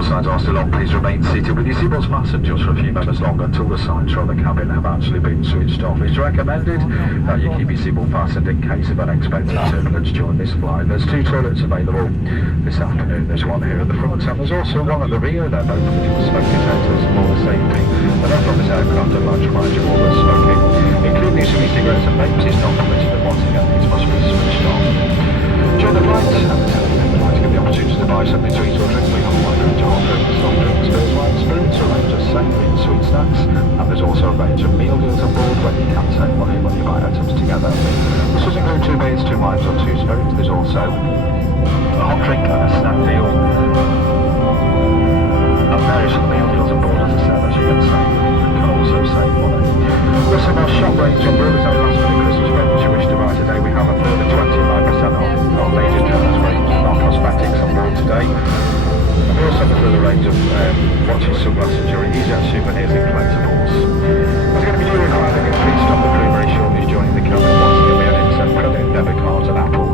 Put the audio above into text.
All signs are still on. Please remain seated with your seatbelts fastened just for a few moments longer until the signs from the cabin have actually been switched off. It's recommended that you keep your seatbelt fastened in case of unexpected turbulence during this flight. There's 2 toilets available this afternoon. There's one here at the front and there's also one at the rear. They're both with smoke detectors for the safety. And then from this aircraft, I'd like to remind you all that smoking, including use of e-cigarettes and vapes, is not permitted, and once again, these must be switched off. During the flight, we'd like to give the opportunity to buy something to eat or drink. We have a wide range of hot drinks, soft drinks, beers, wine, spirits, a range of savory and sweet snacks, and there's also a range of meal deals on board where you can save money when you buy items together. This does include 2 beers, 2 wines or 2 spirits. There's also a hot drink and a snack deal, and various other meal deals on board, as I said, as you can save. You can also save money. There's some more shop range on board. There's no last minute Christmas presents you wish to buy today. We have a further 25% off our ladies and gentlemen's range of our cosmetics on board today. And we also have a further range of watches, sunglasses, jewelry, easyJet souvenirs and collectibles. We're going to be doing a please stop the crew very shortly joining the cabin. Once again, we have accept credit and debit cards and Apple